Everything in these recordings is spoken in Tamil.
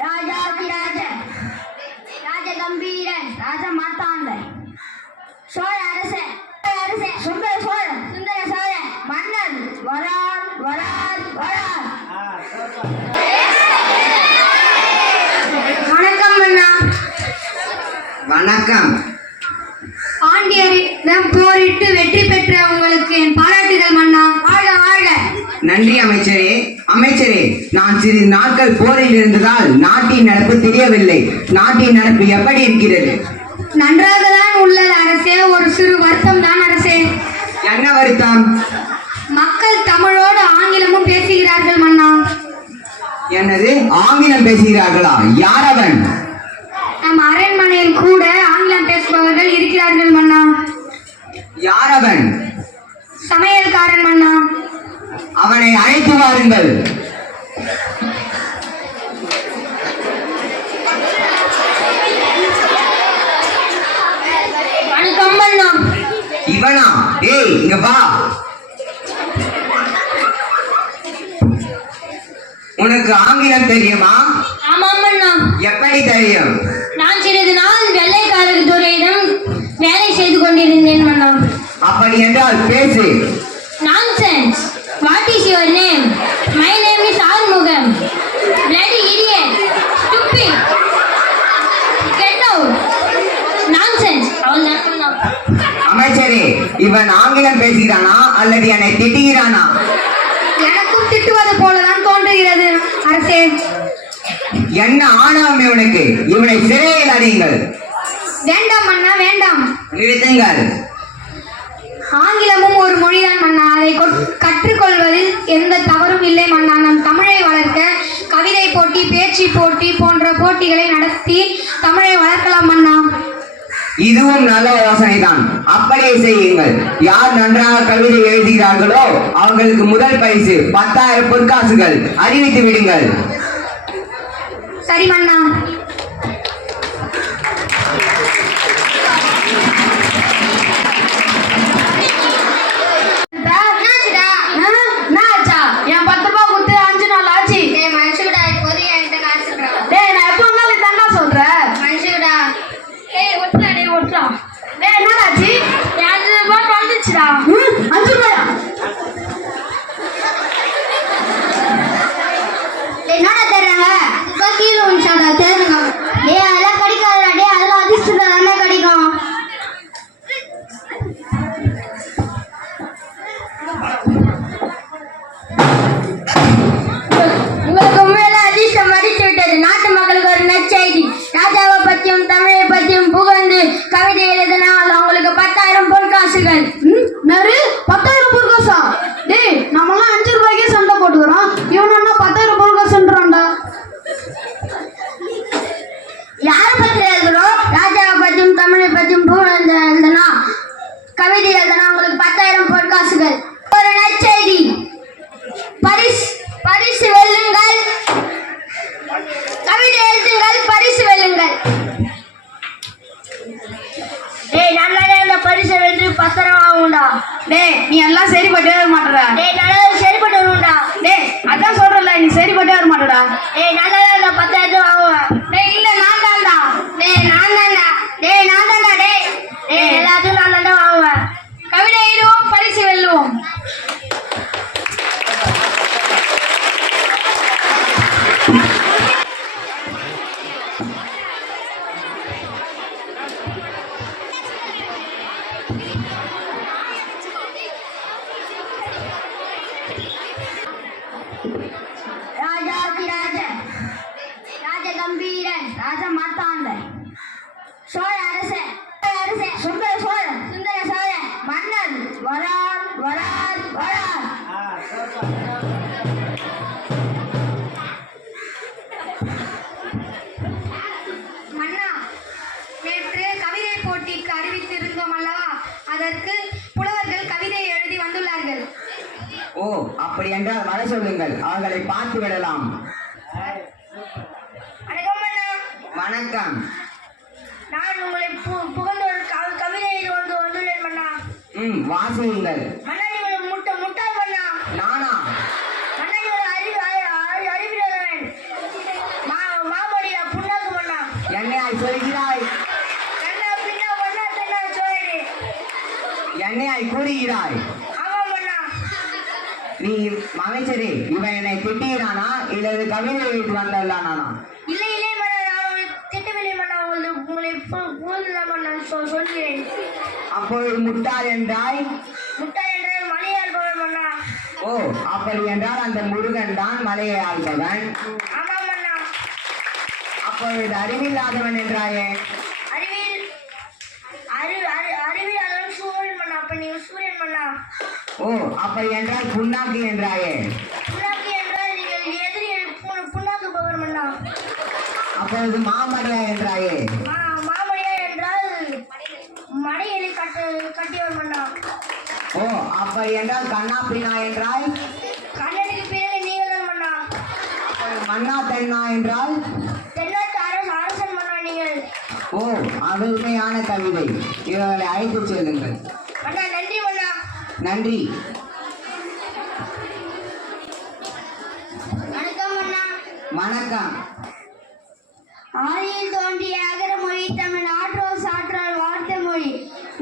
ராஜாதிராஜ ராஜகம்பீரன் சோழ அரசன் சோழ அரசன் சுந்தர சோழன் சுந்தர சோழன் மன்னன் வரான் வரான் வரான் வணக்கம் மன்னா வணக்கம். பாண்டியரிடம் போரிட்டு வெற்றி பெற்ற உங்களுக்கு என் பாராட்டுதல் மன்னா வாழ்க வாழ்க நன்றி அமைச்சரே. அமைச்சரே நான் சிறிது நாட்கள் போரில் இருந்ததால் நாட்டின் நடப்பு தெரியவில்லை. நாட்டின் நடப்பு எப்படி இருக்கிறது? நன்றாக தான் உள்ளது அரசே ஒரு சிறு வருத்தம் தான் அரசே. என்ன வருத்தம்? மக்கள் தமிழோடு ஆங்கிலமும் பேசுகிறார்கள் மன்னா. என்னது? ஆங்கிலம் பேசுகிறார்களா? யார் அவன்? நம் அரண்மனையில் கூட ஆங்கிலம் பேசுபவர்கள் இருக்கிறார்கள் மன்னா. யார் அவன்? சமையல்காரன் மன்னா. அவனை அழைத்து வாருங்கள். இவனா? ஏய் இங்க வா. உனக்கு ஆங்கிலம் தெரியுமா? ஆமாம் மன்னா எப்படி தெரியும்? நான் சிறிது நாள் வெள்ளைக்காரர் துறையிடம் வேலை செய்து கொண்டிருந்தேன் மன்னா அப்படி என்றால் பேசு. Nonsense your name my name is Arumugam bloody idiot. Stupid. Get out. Nonsense. அமைச்சரே இவன் ஆங்கிலம் பேசுகிறானா அல்லது என்னை திட்டுகிறானா? எனக்கும் திட்டுவது போலதான் தோன்றுகிறது அரசே. என்ன ஆணவம் இவனுக்கு இவனை சிறையில் அடையுங்கள். வேண்டாம் மன்னா வேண்டாம். நிறுத்துங்கள். ஆங்கிலமும் ஒரு மொழிதான் மன்னா. அதை கற்றுக்கொள்வதில் எந்த தவறும் இல்லை மன்னா. நம் தமிழை வளர்க்க கவிதை போட்டி பேச்சு போட்டி போன்ற போட்டிகளை நடத்தி தமிழை வளர்க்கலாம் மன்னா. இதுவும் நல்ல யோசனை தான் அப்படியே செய்யுங்கள். யார் நன்றாக கவிதை எழுதுகிறார்களோ அவங்களுக்கு முதல் பரிசு பத்தாயிரம் பொற்காசுகள். அறிவித்து விடுங்கள். சரி மன்னா. பத்தாயிரம் பொற்காசுகள் ஓ அப்படி என்றால் வர சொல்லுங்கள். அவர்களை பார்த்து விடலாம். வணக்கம் நான் உங்களை புகழ்ந்து ஒரு வந்து கொண்டு வந்துள்ளேன் மன்னா. ம் வாசியுங்கள் மன்னா நீங்கள் முட்டை முட்டாள் பண்ணா நானா? மன்னா நீங்கள் அறிவு அறிவிலவன் மா மாமடியா புண்ணாக்கு மன்னா. என்னையாய் சொல்கிறாய்? என்ன பின்னா ஒன்னா தென்னா சோழடி என்னையாய் கூறுகிறாய்? இ- அமைச்சரே இவன் என்னை திட்டினானா இல்லது கவிதை எழுதி வந்தானா இல்லை இல்லை திட்டவில்லை உங்களை சொல்கிறேன். அப்பொழுது முட்டாள் என்றாய்? முட்டாள் என்ற மலையாள் பவன் ஓ அப்படி என்றால் அந்த முருகன் தான் மலையை ஆள்பவன். அப்பொழுது அறிவில்லாதவன் என்றாயே? ஓ அப்படி என்றால் புண்ணாக்கு என்றாயே? புண்ணாக்கு என்றால் நீங்கள் எதிரி அப்பொழுது மாமடையா என்றாயே? என்றால் கட்டு கட்டியவர் மன்னா ஓ அப்படி என்றால் கண்ணா பின்னா என்றாய் கண்ணனுக்கு பிறகு நீங்கள் தான் மன்னா தென்னா என்றால்? ஓ அருமையான கவிதை. இவர்களை அழைத்து செல்லுங்கள். நன்றி. வணக்கம் ஆதியில் தோன்றிய அகர மொழி தமிழ் ஆற்றோர் சாற்றால் வார்த்த மொழி.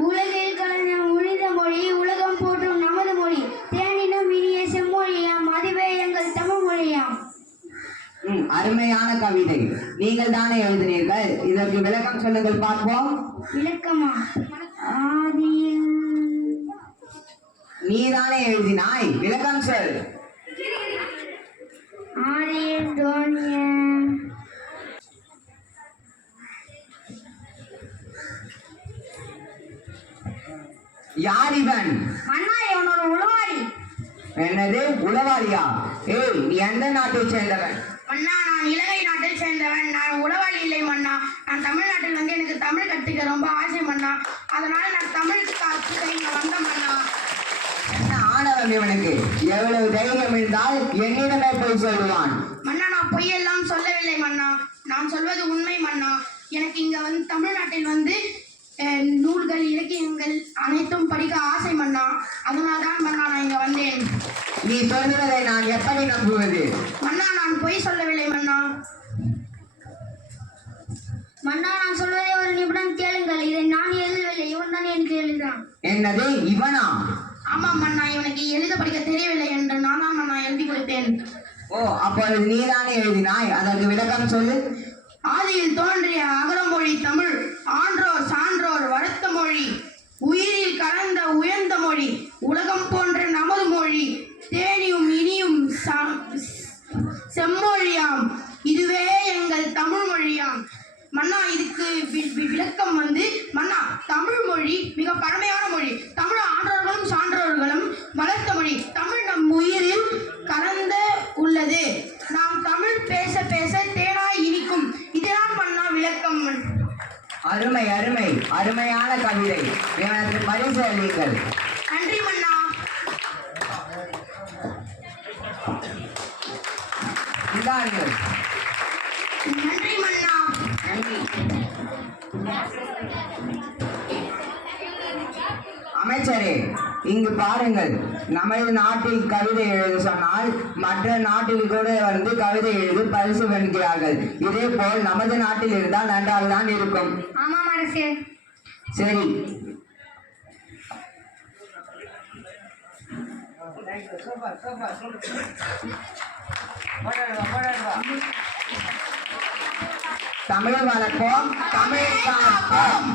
உலகில் கலந்த உனித மொழி உலகம் போற்றும் நமது மொழி. தேனினும் இனிய செம்மொழியாம் அதுவே எங்கள் தமிழ் மொழியாம். அருமையான கவிதை. நீங்கள் தானே எழுதினீர்கள்? இதற்கு விளக்கம் சொல்லுங்கள் பார்ப்போம். விளக்கமா? ஆதியில் நீ தானே எழுதினாய் விளக்கம் சொல் யார் இவன் மன்னா இவனோட உளவாளி. என்னது? உளவாளியா? ஏய் நீ எந்த நாட்டை சேர்ந்தவன்? மன்னா நான் இலங்கை நாட்டை சேர்ந்தவன். நான் உளவாளி இல்லை மன்னா. நான் தமிழ்நாட்டில் வந்து எனக்கு தமிழ் கற்றுக்க ரொம்ப ஆசை மன்னா. அதனால நான் தமிழ் கற்றுக்க இங்க வந்த மன்னா. ஆணவம் இவனுக்கு. எவ்வளவு தைரியம் இருந்தால் என்னிடமே போய் சொல்லுவான். மன்னா நான் பொய்யெல்லாம் சொல்லவில்லை மன்னா. நான் சொல்வது உண்மை மன்னா. எனக்கு இங்க வந்து தமிழ்நாட்டில் வந்து நூல்கள் இலக்கியங்கள் அனைத்தும் படிக்க ஆசை மன்னா. அதனால தான் மன்னா நான் இங்க வந்தேன். நீ சொல்வதை நான் எப்படி நம்புவது? மன்னா நான் பொய் சொல்லவில்லை மன்னா. மன்னா நான் சொல்வதை ஒரு நிமிடம் கேளுங்கள். இதை நான் எழுதவில்லை. இவன் தான் எனக்கு எழுதுறான். என்னது? இவனா? ஆமாம் மன்னா இவனுக்கு எழுத படிக்க தெரியவில்லை என்று நான் தான் மன்னா எழுதி கொடுத்தேன். ஓ அப்பொழுது நீதானே எழுதினாய்? அதற்கு விளக்கம் சொல்லு. ஆதியில் தோன்றிய அகரமொழி தமிழ் ஆன்றோர் சான்றோர் வளர்த்த மொழி உயிரில் கலந்த உயர்ந்த மொழி உலகம் போன்ற நமது மொழி தேனியும் இனியும் ச- செம்மொழியாம் இதுவே எங்கள் தமிழ் மொழியாம் மன்னா இதுக்கு வி- வி- விளக்கம் வந்து மன்னா தமிழ் மொழி மிக பழமையான மொழி தமிழ் ஆன்றோர்களும் சான்றோர்களும் வளர்த்த மொழி தமிழ் நம் உயிரில் கலந்த உள்ளது நாம் தமிழ் பேச பேச தேனாய் இனிக்கும் இதுதான் மன்னா விளக்கம் அருமை அருமை அருமையான கவிதை இவனுக்கு பரிசு அளியுங்கள் நன்றி மன்னா இந்தார்கள் நன்றி மன்னா நன்றி அமைச்சரே இங்கு பாருங்கள். நமது நாட்டில் கவிதை எழுத சொன்னால் மற்ற நாட்டில் கூட வந்து கவிதை எழுதி பரிசு வென்கிறார்கள் இதே போல் நமது நாட்டில் இருந்தால் நன்றாக தான் இருக்கும். ஆமாம் அரசே. சரி தமிழ் வளர்ப்போம் தமிழ் காப்போம்